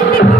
जेवणाचा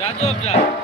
जादू अब जा